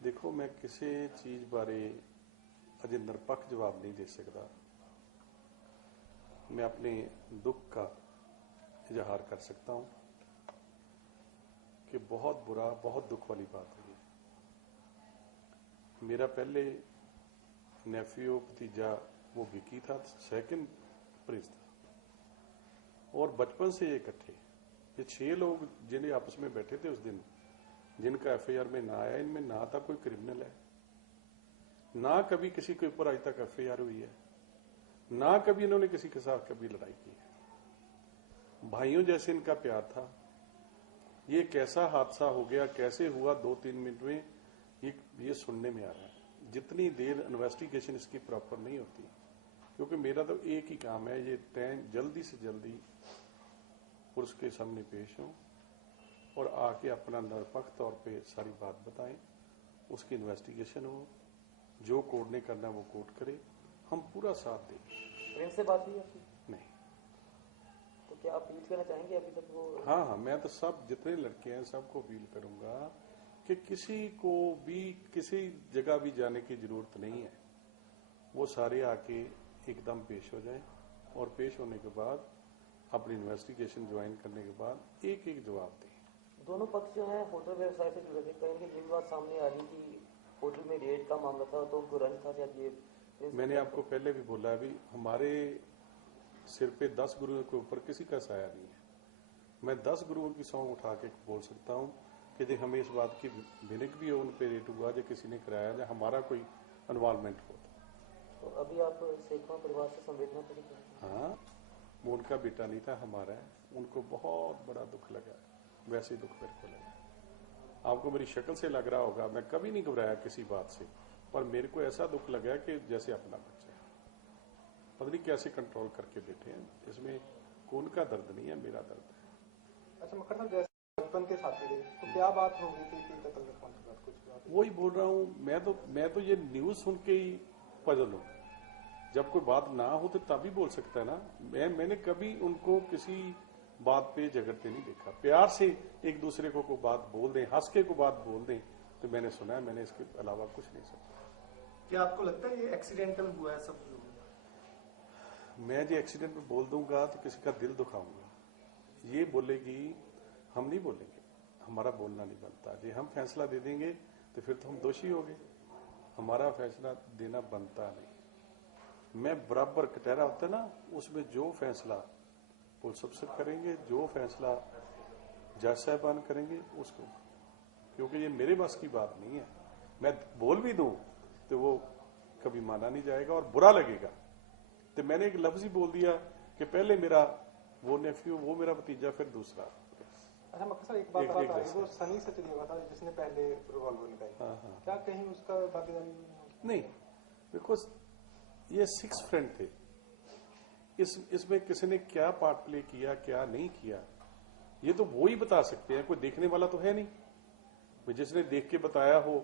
देखो, मैं किसी चीज बारे अजे निरपक्ष जवाब नहीं दे सकता। मैं अपने दुख का इजहार कर सकता हूं कि बहुत बुरा, बहुत दुख वाली बात है। मेरा पहले नेफ्यू भतीजा वो विकी था, सेकंड प्रिंस था, और बचपन से ये इकट्ठे, ये 6 लोग जिन्हें आपस में बैठे थे उस दिन, जिनका एफआईआर में ना आया, इनमें ना था कोई क्रिमिनल है, ना कभी किसी के ऊपर आज तक एफआईआर हुई है, ना कभी इन्होंने किसी के साथ कभी लड़ाई की है। भाइयों जैसे इनका प्यार था। ये कैसा हादसा हो गया, कैसे हुआ, 2-3 मिनट में ये सुनने में आ रहा है। जितनी देर इन्वेस्टिगेशन इसकी प्रॉपर नहीं होती, क्योंकि मेरा तो एक ही काम है, ये टाइम जल्दी से जल्दी पुलिस के सामने पेश हो और आके अपना निरपक्ष तौर पे सारी बात बताएं, उसकी इन्वेस्टिगेशन हो, जो कोर्ट ने करना वो कोर्ट करे, हम पूरा साथ दें। प्रिंस से बात हुई आपकी? नहीं। तो क्या आप अपील करना चाहेंगे अभी तक वो? हाँ, मैं तो सब जितने लड़के हैं सबको अपील करूंगा कि किसी को भी किसी जगह भी जाने की जरूरत नहीं है। वो सारे आके एकदम पेश हो जाएं और पेश होने के बाद अपनी इन्वेस्टिगेशन ज्वाइन करने के बाद एक एक जवाब दें। दोनों पक्ष जो है होटल व्यवसाय से जुड़े थे, कहीं ना ये बात सामने आ रही कि होटल में रेड का मामला था तो उनको रंज था शायद। ये मैंने आपको पहले भी बोला, अभी हमारे सिर पे 10 गुरुओं के ऊपर किसी का साया नहीं है। मैं 10 गुरुओं की सौंग उठा के बोल सकता हूँ कि जो हमें इस बात की भिनक भी हो, उन पे रेट हुआ, जो किसी ने कराया, जो हमारा कोई इन्वॉल्वमेंट हो। तो अभी आप शेखवा परिवार से संवेदना प्रकट करते हैं? हाँ, वो उनका बेटा नहीं था, हमारा है। उनको बहुत बड़ा दुख लगा, वैसे ही दुख मेरे को लगा। आपको मेरी शक्ल से लग रहा होगा मैं कभी नहीं घबराया किसी बात से, पर मेरे को ऐसा दुख लगा कि जैसे अपना बच्चा है। पता नहीं कैसे कंट्रोल करके बैठे हैं, इसमें कौन का दर्द नहीं है, मेरा दर्द है। अच्छा मक्खर साहब, जैसे बचपन के साथी थे तो क्या बात हो गई थी कि कत्ल करने के बाद कुछ बात? वही बोल रहा हूँ, मैं तो ये न्यूज सुन के ही पजल हूँ। जब कोई बात ना हो तो तभी बोल सकता है ना। मैंने कभी उनको किसी बात पे झगड़ते नहीं देखा। प्यार से एक दूसरे को बात बोल दें, हंस के को बात बोल दें, तो मैंने सुना है। मैंने इसके अलावा कुछ नहीं सुना। क्या आपको लगता है ये एक्सीडेंटल हुआ है सब लोग? मैं जो एक्सीडेंट में बोल दूंगा तो किसी का दिल दुखाऊंगा। ये बोलेगी, हम नहीं बोलेंगे, हमारा बोलना नहीं बनता। जो हम फैसला दे देंगे तो फिर तो हम दोषी हो गए। हमारा फैसला देना बनता नहीं। मैं बराबर कटहरा होता है ना, उसमें जो फैसला पुलिस अफसर करेंगे, जो फैसला जज साहबान करेंगे उसको, क्योंकि ये मेरे बस की बात नहीं है। मैं बोल भी दूं तो वो कभी माना नहीं जाएगा और बुरा लगेगा। तो मैंने एक लफ्ज ही बोल दिया कि पहले मेरा वो नेफ्यू, वो मेरा भतीजा, फिर दूसरा। अच्छा मक्खर साहब, एक बात वो सनी सचदेवा था जिसने पहले रिवॉल्वर निकाली। हाँ। क्या कहीं उसका भागीदारी नहीं? देखो, ये 6 फ्रेंड थे। इसमें किसी ने क्या पार्ट प्ले किया, क्या नहीं किया, ये तो वो ही बता सकते हैं। कोई देखने वाला तो है नहीं, जिसने देख के बताया हो।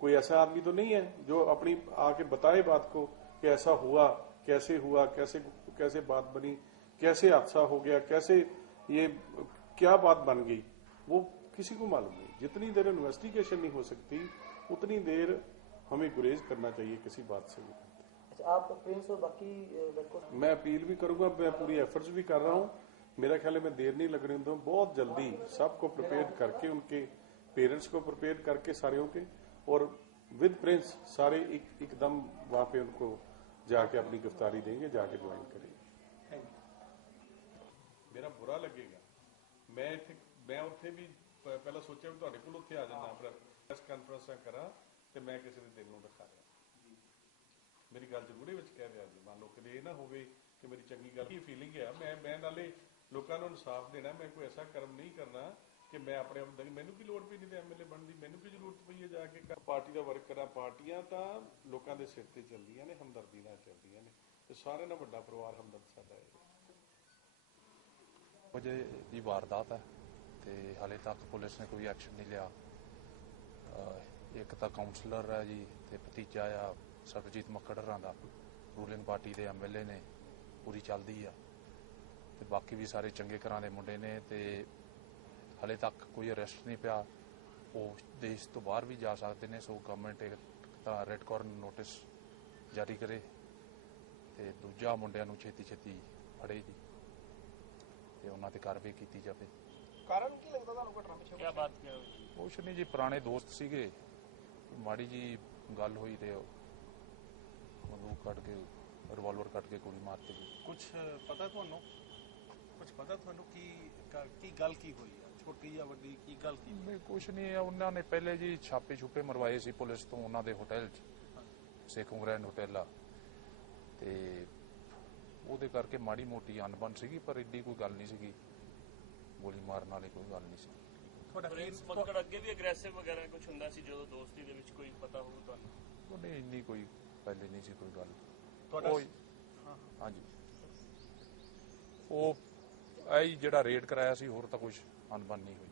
कोई ऐसा आदमी तो नहीं है जो अपनी आके बताए बात को कि ऐसा हुआ, कैसे बात बनी, कैसे हादसा हो गया, कैसे ये क्या बात बन गई, वो किसी को मालूम नहीं। जितनी देर इन्वेस्टिगेशन नहीं हो सकती उतनी देर हमें गुरेज करना चाहिए किसी बात से भी। अच्छा, आप प्रिंस और बाकी लड़कों? मैं अपील भी करूंगा, मैं पूरी एफर्ट्स भी कर रहा हूं। मेरा ख्याल है मैं देर नहीं लगने दूं, बहुत जल्दी सबको प्रिपेयर करके, उनके पेरेंट्स को प्रिपेयर करके सारे के, और विद प्रिंस सारे एकदम वहां पे उनको जाके अपनी गिरफ्तारी देंगे, जाके ज्वाइन करेंगे। मेरा बुरा लगेगा। मैं उत्थे भी पहला सोचा भी तुहाडे कोल उत्थे आ जाना, प्रेस कानफ्रेंसां करा ते मैं किसी दे दिल नूं दिखा रहा। मेरी गल जरूर विच कह रहा जी, मान लो कि ये ना होवे कि मेरी चंगी गल की फीलिंग है। मैं नाले लोकां नूं इंसाफ देना। मैं कोई ऐसा कर्म नहीं करना कि मैं अपने आप मैनू की लोड़ पई नहीं एमएलए बनने की, मैनू की जरूरत पई है जाके पार्टी का वर्क करा। पार्टियां तां लोकां दे सिर ते चलदियां ने, हमदर्दी नाल चलदियां ने, ते सारे नाल वड्डा परिवार हमदर्द साडा है। वजह दी वारदात है ते हाले तक पुलिस ने कोई एक्शन नहीं लिया। एक तां काउंसलर है जी ते भतीजा आ सरबजीत मक्खड़ हरां दा, रूलिंग पार्टी दे एमएलए ने, पूरी चलदी आ, ते बाकी भी सारे चंगे घरां दे मुंडे ने, ते हले तक कोई अरेस्ट नहीं पिया। ਉਹ ਦੇਸ਼ ਤੋਂ ਬਾਹਰ ਵੀ ਜਾ ਸਕਦੇ ਨੇ। ਸੋ ਗਵਰਨਮੈਂਟ ਇੱਕ ਤਾਂ ਰੈੱਡ ਕਾਰਨਰ ਨੋਟਿਸ ਜਾਰੀ ਕਰੇ ਤੇ ਦੂਜਾ ਮੁੰਡਿਆਂ ਨੂੰ ਛੇਤੀ ਫੜੇ ਜੀ ਤੇ ਉਹਨਾਂ ਤੇ ਕਾਰਵਾਈ ਕੀਤੀ ਜਾਵੇ। ਕਾਰਨ ਕੀ ਲੱਗਦਾ ਤੁਹਾਨੂੰ ਘਟਨਾ ਪਿੱਛੇ? क्या बात क्या ਕੁਛ ਨਹੀਂ ਜੀ, ਪੁਰਾਣੇ ਦੋਸਤ ਸੀਗੇ, ਮਾੜੀ ਜੀ ਗੱਲ ਹੋਈ ਤੇ ਬੰਦੂਕ ਕੱਢ ਕੇ ਰਿਵਾਲਵਰ ਕੱਢ ਕੇ ਗੋਲੀ ਮਾਰਤੀ ਜੀ। ਕੁਝ ਪਤਾ ਤੁਹਾਨੂੰ ਕੀ ਗੱਲ ਕੀ ਹੋਈ ਹੈ? ਛੋਟੀ ਜਾਂ ਵੱਡੀ ਕੀ ਗੱਲ ਕੀ ਹੋਈ? ਨਹੀਂ ਕੁਛ ਨਹੀਂ, ਉਹਨਾਂ ਨੇ ਪਹਿਲੇ ਜੀ ਛਾਪੇ ਮਰਵਾਏ ਸੀ ਪੁਲਿਸ ਤੋਂ ਉਹਨਾਂ ਦੇ ਹੋਟਲ 'ਚ, ਸੇਖੋਂ ਗ੍ਰੈਂਡ ਹੋਟਲ ਆ, ਤੇ ਉਹਦੇ ਕਰਕੇ ਮਾੜੀ ਮੋਟੀ ਅਣਬਣ ਸੀਗੀ, ਪਰ ਏਡੀ ਕੋਈ ਗੱਲ ਨਹੀਂ ਸੀਗੀ, ਗੋਲੀ ਮਾਰਨ ਵਾਲੀ ਕੋਈ ਗੱਲ ਨਹੀਂ ਸੀ। ਪ੍ਰਿੰਸ ਮੱਕੜ ਅੱਗੇ ਵੀ ਅਗਰੈਸਿਵ ਵਗੈਰਾ ਕੁਝ ਹੁੰਦਾ ਸੀ ਜਦੋਂ ਦੋਸਤੀ ਦੇ ਵਿੱਚ, ਕੋਈ ਪਤਾ ਹੋਊ ਤੁਹਾਨੂੰ? ਉਹਨੇ ਇੰਨੀ ਕੋਈ ਪਹਿਲੇ ਨਹੀਂ ਸੀ ਕੋਈ ਗੱਲ। ਤੁਹਾਡਾ ਹਾਂਜੀ, ਉਹ ਆਈ ਜਿਹੜਾ ਰੇਡ ਕਰਾਇਆ ਸੀ, ਹੋਰ ਤਾਂ ਕੁਝ ਅਣਬਣ ਨਹੀਂ ਹੋਈ।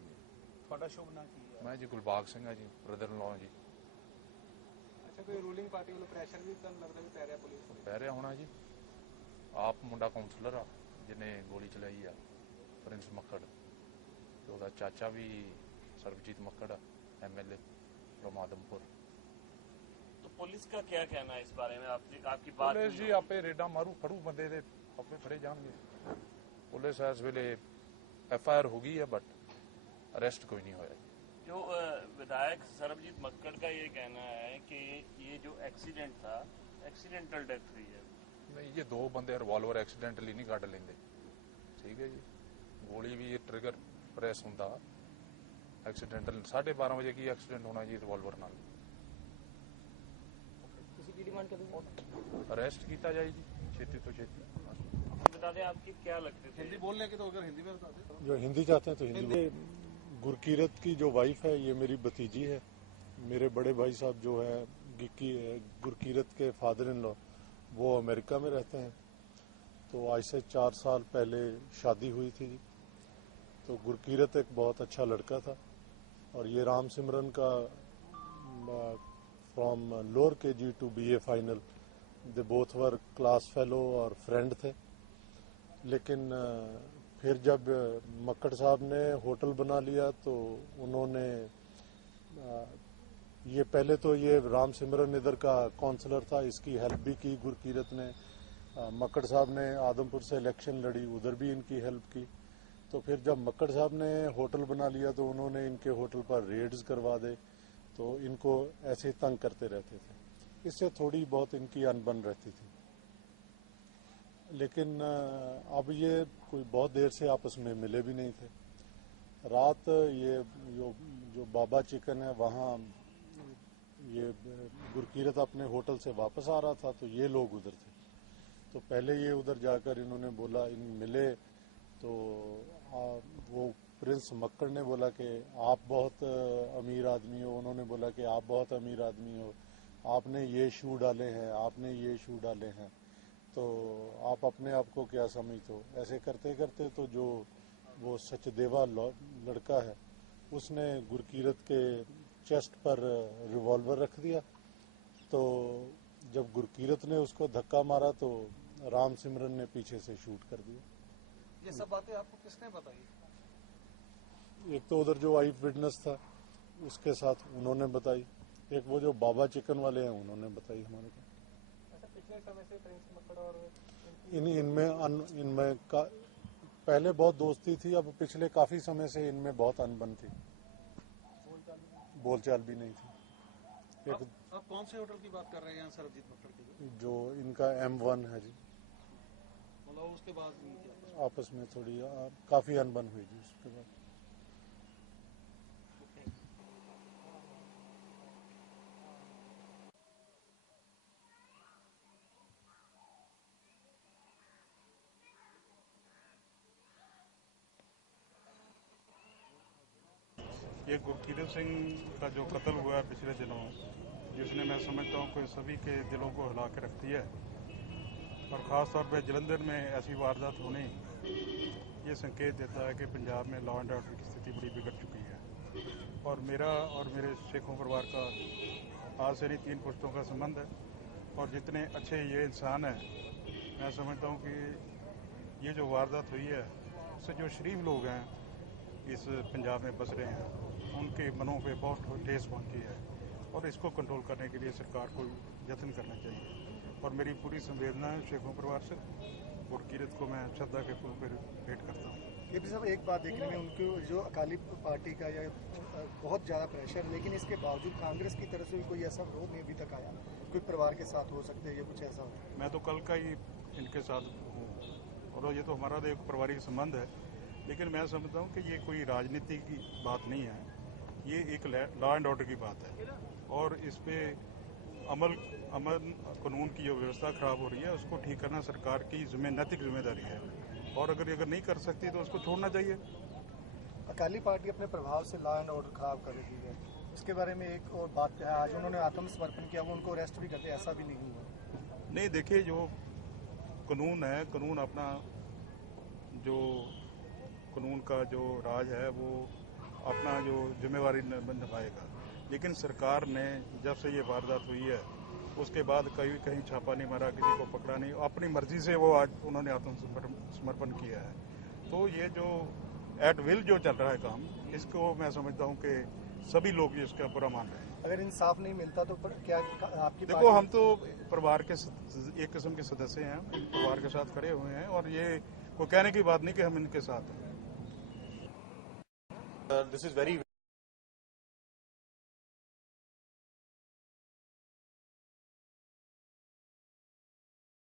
ਤੁਹਾਡਾ ਸ਼ੁਭ ਨਾਂ ਕੀ ਹੈ? ਮੈਂ ਜੀ ਗੁਲਬਾਗ ਸਿੰਘ ਆ ਜੀ, ਬ੍ਰਦਰ ਇਨ ਲਾਅ ਜੀ। ਅੱਛਾ, ਕੋਈ ਰੂਲਿੰਗ ਪਾਰਟੀ ਵੱਲੋਂ ਪ੍ਰੈਸ਼ਰ ਵੀ ਤੁਹਾਨੂੰ ਲੱਗਦਾ ਵੀ ਪੈ ਰਿਹਾ ਪੁਲਿਸ ਤੇ? ਪੈ ਰਿਹਾ ਹੋਣਾ ਜੀ। ਆਪ ਮੁੰਡਾ ਕਾਉਂਸਲਰ ਆ ਜਿਹਨੇ ਗੋਲੀ ਚਲਾਈ ਆ, ਪ੍ਰਿੰਸ ਮੱਕੜ, ਤੇ ਉਹਦਾ ਚਾਚਾ ਵੀ ਸਰਬਜੀਤ ਮੱਕੜ ਆ, MLA फ्रॉम आदमपुर। तो पुलिस का क्या कहना है इस बारे में? आपकी बात पुलिस जी आपे रेडा मारू फड़ू बंदे दे आपे फड़े जाएंगे। पुलिस इस वेले FIR हो गई है, बट अरेस्ट कोई नहीं होया। जो विधायक सरबजीत मक्कड़ का ये कहना है कि ये जो एक्सीडेंट था, एक्सीडेंटल डेथ हुई है। नहीं, ये दो बंदे रिवॉल्वर एक्सीडेंटली नहीं कट लेंगे, ठीक है जी। गोली भी ये ट्रिगर प्रेस होंदा एक्सीडेंटल 12:30 बजे की एक्सीडेंट होना जी रिवॉल्वर नाल। किसी की डिमांड करेंगे? अरेस्ट किया जाए जी छेती तो छेती। बता दें आपकी क्या लगते थे? हिंदी बोलने की तो अगर हिंदी में बता दें। जो हिंदी चाहते हैं तो हिंदी। गुरकीरत की जो वाइफ है ये मेरी भतीजी है। मेरे बड़े भाई साहब जो है गुरकीरत के फादर इन लॉ, वो अमेरिका में रहते हैं। तो आज से 4 साल पहले शादी हुई थी जी। तो गुरकीरत एक बहुत अच्छा लड़का था और ये राम सिमरन का from lower KG to BA final, they both were class fellow और फ्रेंड थे। लेकिन फिर जब मक्कड़ साहब ने होटल बना लिया तो उन्होंने ये पहले तो ये राम सिमरन इधर का काउंसलर था, इसकी हेल्प भी की गुरकीरत ने। मक्कड़ साहब ने आदमपुर से इलेक्शन लड़ी, उधर भी इनकी हेल्प की। तो फिर जब मक्कड़ साहब ने होटल बना लिया तो उन्होंने इनके होटल पर रेड्स करवा दे, तो इनको ऐसे तंग करते रहते थे। इससे थोड़ी बहुत इनकी अनबन रहती थी। लेकिन अब ये कोई बहुत देर से आपस में मिले भी नहीं थे। रात ये जो बाबा चिकन है वहाँ ये गुरकीरत अपने होटल से वापस आ रहा था, तो ये लोग उधर थे। तो पहले ये उधर जाकर इन्होंने बोला, इन मिले तो वो प्रिंस मक्कड़ ने बोला कि आप बहुत अमीर आदमी हो। उन्होंने बोला कि आप बहुत अमीर आदमी हो, आपने ये शू डाले हैं, आपने ये शू डाले हैं, तो आप अपने आप को क्या समझते हो। ऐसे करते करते तो जो वो सचदेवा लड़का है उसने गुरकीरत के चेस्ट पर रिवॉल्वर रख दिया। तो जब गुरकीरत ने उसको धक्का मारा तो राम सिमरन ने पीछे से शूट कर दिया। ये सब बातें आपको किसने बताई? एक तो उधर जो आई विटनेस था उसके साथ उन्होंने बताई, एक वो जो बाबा चिकन वाले हैं उन्होंने बताई हमारे को। अच्छा, पिछले समय से प्रिंस मक्कड़ और इनमें पहले बहुत दोस्ती थी, अब पिछले काफी समय से इनमें बहुत अनबन थी, बोलचाल भी नहीं थी। आप कौन से होटल की बात कर रहे हैं सरबजीत मक्कड़ की? जो इनका M1 है जी, मतलब उसके बाद आपस में थोड़ी काफी अनबन हुई जी उसके बाद। ये गुरकीरत सिंह का जो कत्ल हुआ है पिछले दिनों, जिसने मैं समझता हूँ कोई सभी के दिलों को हिला के रखती है, और ख़ास तौर पे जलंधर में ऐसी वारदात होने ये संकेत देता है कि पंजाब में लॉ एंड ऑर्डर की स्थिति बड़ी बिगड़ चुकी है। और मेरा और मेरे शेखों परिवार का आज से नहीं 3 पुश्तों का संबंध है, और जितने अच्छे ये इंसान हैं, मैं समझता हूँ कि ये जो वारदात हुई है उससे जो शरीफ लोग हैं इस पंजाब में बस रहे हैं, उनके मनों पे बहुत ठेस पहुंची है और इसको कंट्रोल करने के लिए सरकार को यत्न करना चाहिए। और मेरी पूरी संवेदना है शेखों परिवार से और किरत को मैं श्रद्धा के फूल पर भेंट करता हूँ। ये भी सब एक बात देखने में उनकी जो अकाली पार्टी का या बहुत ज़्यादा प्रेशर, लेकिन इसके बावजूद कांग्रेस की तरफ से भी कोई ऐसा विरोध नहीं अभी तक आया, कोई परिवार के साथ हो सकते हैं या कुछ ऐसा हो। मैं तो कल का ही इनके साथ हूँ और ये तो हमारा तो एक पारिवारिक संबंध है, लेकिन मैं समझता हूँ कि ये कोई राजनीति की बात नहीं है, ये एक लॉ एंड ऑर्डर की बात है और इस पे अमन कानून की जो व्यवस्था खराब हो रही है उसको ठीक करना सरकार की नैतिक जिम्मेदारी है और अगर नहीं कर सकती तो उसको छोड़ना चाहिए। अकाली पार्टी अपने प्रभाव से लॉ एंड ऑर्डर खराब कर रही है, इसके बारे में एक और बात है, आज उन्होंने आत्मसमर्पण किया, वो उनको अरेस्ट भी करते, ऐसा भी नहीं हुआ। नहीं, देखिए जो कानून है, कानून अपना जो कानून का जो राज है वो अपना जो जिम्मेवारी निभाएगा, लेकिन सरकार ने जब से ये वारदात हुई है उसके बाद कहीं छापा नहीं मारा, किसी को पकड़ा नहीं, अपनी मर्जी से वो आज उन्होंने आत्मसमर्पण किया है। तो ये जो एट विल जो चल रहा है काम, इसको मैं समझता हूँ कि सभी लोग इसका बुरा मान रहे हैं। अगर इंसाफ नहीं मिलता तो क्या आपकी देखो, हम तो परिवार के एक किस्म के सदस्य हैं, परिवार के साथ खड़े हुए हैं और ये कोई कहने की बात नहीं कि हम इनके साथ हैं। This is very